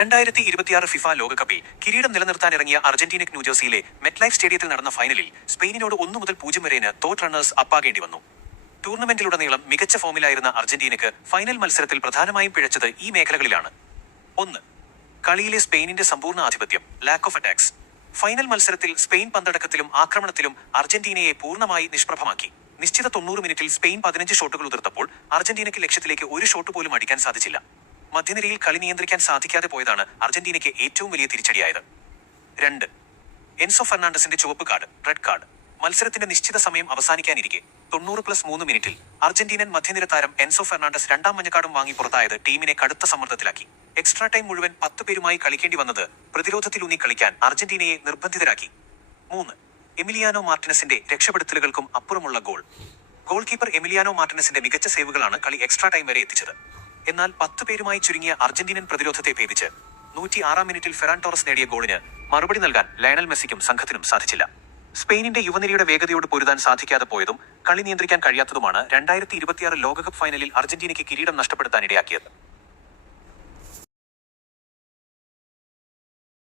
2026 FIFA ലോകകപ്പിൽ കിരീടം നിലനിർത്താനിറങ്ങിയ അർജന്റീനയ്ക്ക് ന്യൂജേഴ്സിയിലെ MetLife സ്റ്റേഡിയത്തിൽ നടന്ന ഫൈനലിൽ സ്പെയിനിനോട് 1-0 വരെന് തോറ്റ് റണ്ണേഴ്സ് അപ്പാകേണ്ടി വന്നു. ടൂർണമെന്റിലുടനീളം മികച്ച ഫോമിലായിരുന്ന അർജന്റീനയ്ക്ക് ഫൈനൽ മത്സരത്തിൽ പ്രധാനമായും പിഴച്ചത് ഈ മേഖലകളിലാണ്. 1. കളിയിലെ സ്പെയിനിന്റെ സമ്പൂർണ്ണ ആധിപത്യം, ലാക്ക് ഓഫ് അറ്റാക്സ്. ഫൈനൽ മത്സരത്തിൽ സ്പെയിൻ പന്തടക്കത്തിലും ആക്രമണത്തിലും അർജന്റീനയെ പൂർണ്ണമായി നിഷ്പ്രഭമാക്കി. നിശ്ചിത 90 മിനിറ്റിൽ സ്പെയിൻ 15 ഷോട്ടുകൾ ഉതിർത്തപ്പോൾ അർജന്റീനയ്ക്ക് ലക്ഷ്യത്തിലേക്ക് ഒരു ഷോട്ട് പോലും അടിക്കാൻ സാധിച്ചില്ല. മധ്യനിരയിൽ കളി നിയന്ത്രിക്കാൻ സാധിക്കാതെ പോയതാണ് അർജന്റീനയ്ക്ക് ഏറ്റവും വലിയ തിരിച്ചടിയായത്. 2. എൻസോ ഫെർണാണ്ടസിന്റെ ചുവപ്പ് കാർഡ്, റെഡ് കാർഡ്. മത്സരത്തിന്റെ നിശ്ചിത സമയം അവസാനിക്കാനിരിക്കെ 90+3 മിനിറ്റിൽ അർജന്റീനൻ മധ്യനിര താരം എൻസോ ഫെർണാണ്ടസ് രണ്ടാം മഞ്ഞക്കാർഡും വാങ്ങി പുറത്തായത് ടീമിനെ കടുത്ത സമ്മർദ്ദത്തിലാക്കി. എക്സ്ട്രാ ടൈം മുഴുവൻ 10 പേരുമായി കളിക്കേണ്ടി വന്നത് പ്രതിരോധത്തിലൂന്നി കളിക്കാൻ അർജന്റീനയെ നിർബന്ധിതരാക്കി. 3. എമിലിയാനോ മാർട്ടിനസിന്റെ രക്ഷപ്പെടുത്തലുകൾക്കും അപ്പുറമുള്ള ഗോൾ. ഗോൾ കീപ്പർ എമിലിയാനോ മാർട്ടിനസിന്റെ മികച്ച സേവുകളാണ് കളി എക്സ്ട്രാ ടൈം വരെ എത്തിച്ചത്. എന്നാൽ 10 പേരുമായി ചുരുങ്ങിയ അർജന്റീനൻ പ്രതിരോധത്തെ ഭേദിച്ച് 106 മിനിറ്റിൽ ഫെറാൻ ടോറസ് നേടിയ ഗോളിന് മറുപടി നൽകാൻ ലയണൽ മെസ്സിക്കും സംഘത്തിനും സാധിച്ചില്ല. സ്പെയിനിന്റെ യുവനിരയുടെ വേഗതയോട് പൊരുതാൻ സാധിക്കാതെ പോയതും കളി നിയന്ത്രിക്കാൻ കഴിയാത്തതുമാണ് 2026 ലോകകപ്പ് ഫൈനലിൽ അർജന്റീനയ്ക്ക് കിരീടം നഷ്ടപ്പെടുത്താനിടയാക്കിയത്.